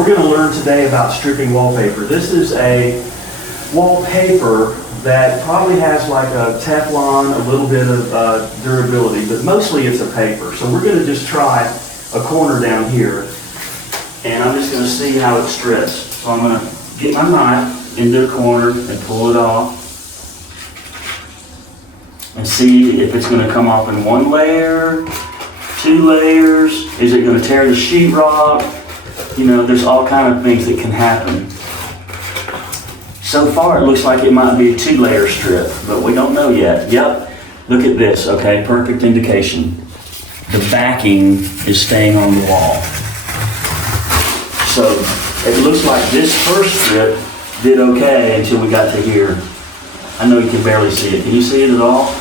We're going to learn today about stripping wallpaper. This is a wallpaper that probably has like a Teflon, a little bit of durability, but mostly it's a paper. So we're going to just try a corner down here, and I'm just going to see how it strips. So I'm going to get my knife into the corner and pull it off and see if it's going to come off in one layer, 2 layers. Is it going to tear the sheetrock? You know, there's all kinds of things that can happen. So far it looks like it might be a 2-layer strip, but we don't know yet. Yep, look at this, okay, perfect indication. The backing is staying on the wall. So it looks like this first strip did okay until we got to here. I know you can barely see it. Can you see it at all?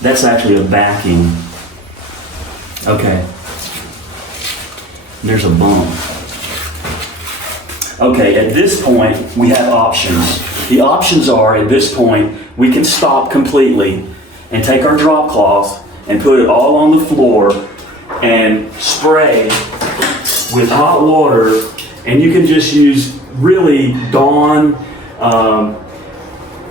That's actually a backing. Okay. There's a bump. Okay, at this point, we have options. The options are, at this point, we can stop completely and take our drop cloth and put it all on the floor and spray with hot water, and you can just use really Dawn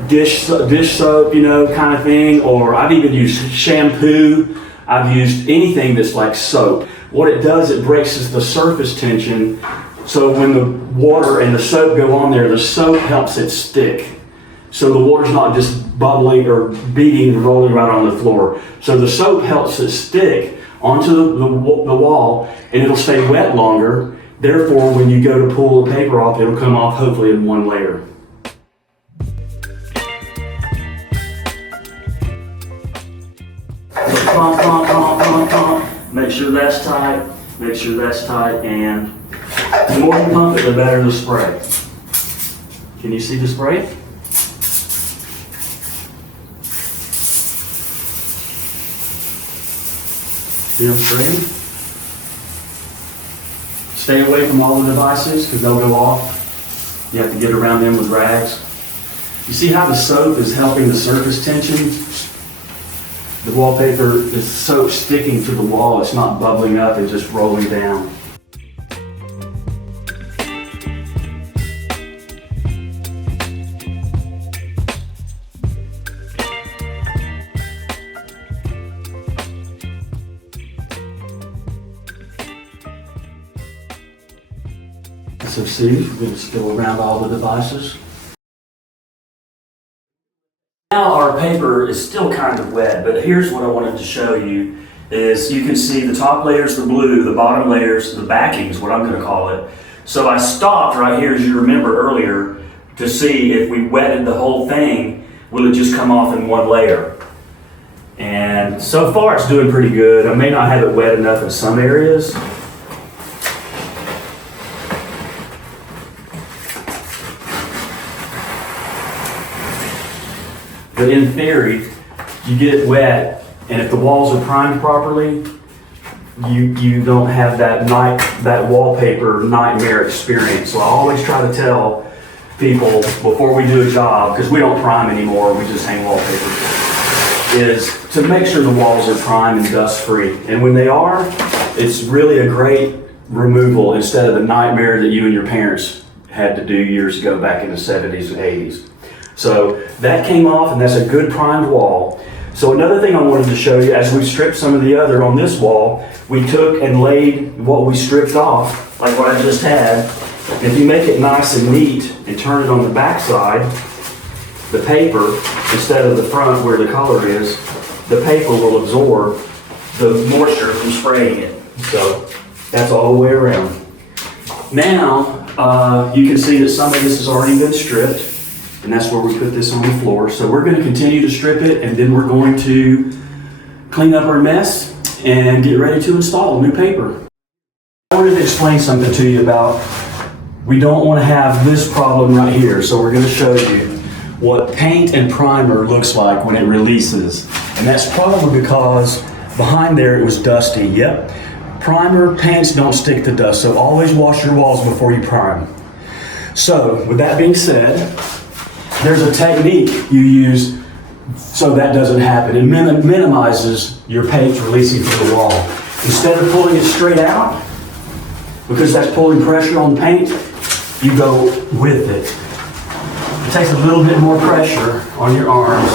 dish soap, you know, kind of thing, or I've even used shampoo. I've used anything that's like soap. What it does, it breaks the surface tension, so when the water and the soap go on there, the soap helps it stick. So the water's not just bubbling or beating and rolling right on the floor. So the soap helps it stick onto the wall, and it'll stay wet longer. Therefore, when you go to pull the paper off, it'll come off hopefully in one layer. Pump, pump, pump, pump, pump. Make sure that's tight. Make sure that's tight, and the more you pump it, the better the spray. Can you see the spray? See them spraying? Stay away from all the devices because they'll go off. You have to get around them with rags. You see how the soap is helping the surface tension? The wallpaper, the soap sticking to the wall, it's not bubbling up, it's just rolling down. So see, we're going to just go around all the devices. Now our paper is still kind of wet, but here's what I wanted to show you is you can see the top layer's the blue, the bottom layer's the backing is what I'm going to call it. So I stopped right here, as you remember earlier, to see if we wetted the whole thing, will it just come off in one layer? And so far it's doing pretty good. I may not have it wet enough in some areas. But in theory, you get it wet, and if the walls are primed properly, you don't have that wallpaper nightmare experience. So I always try to tell people before we do a job, because we don't prime anymore, we just hang wallpaper, is to make sure the walls are primed and dust free. And when they are, it's really a great removal instead of the nightmare that you and your parents had to do years ago back in the 70s and 80s. So that came off, and that's a good primed wall. So another thing I wanted to show you, as we stripped some of the other on this wall, we took and laid what we stripped off, like what I just had. If you make it nice and neat and turn it on the back side, the paper, instead of the front where the color is, the paper will absorb the moisture from spraying it. So that's all the way around. Now, you can see that some of this has already been stripped. And that's where we put this on the floor. So we're going to continue to strip it, and then we're going to clean up our mess and get ready to install new paper. I wanted to explain something to you about, we don't want to have this problem right here. So we're going to show you what paint and primer looks like when it releases. And that's probably because behind there it was dusty. Yep. Primer, paints don't stick to dust. So always wash your walls before you prime. So with that being said, there's a technique you use so that doesn't happen. It minimizes your paint releasing from the wall. Instead of pulling it straight out, because that's pulling pressure on the paint, you go with it. It takes a little bit more pressure on your arms,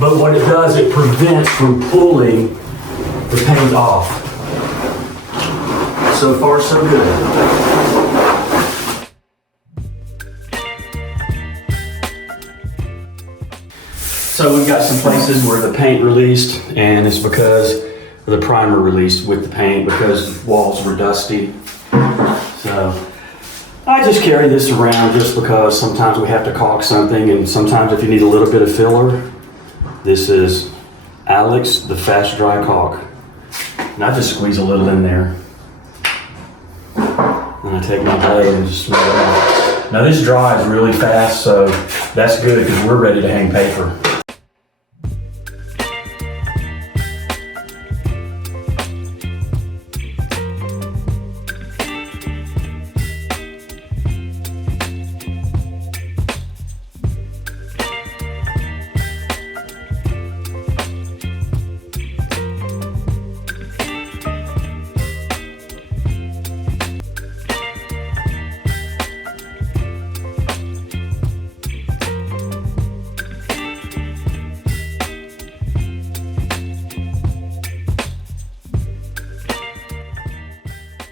but what it does, it prevents from pulling the paint off. So far, so good. So we've got some places where the paint released, and it's because the primer released with the paint because walls were dusty. So I just carry this around just because sometimes we have to caulk something, and sometimes if you need a little bit of filler, this is Alex, the fast dry caulk. And I just squeeze a little in there. And I take my blade and just smooth it out. Now this dries really fast, so that's good because we're ready to hang paper.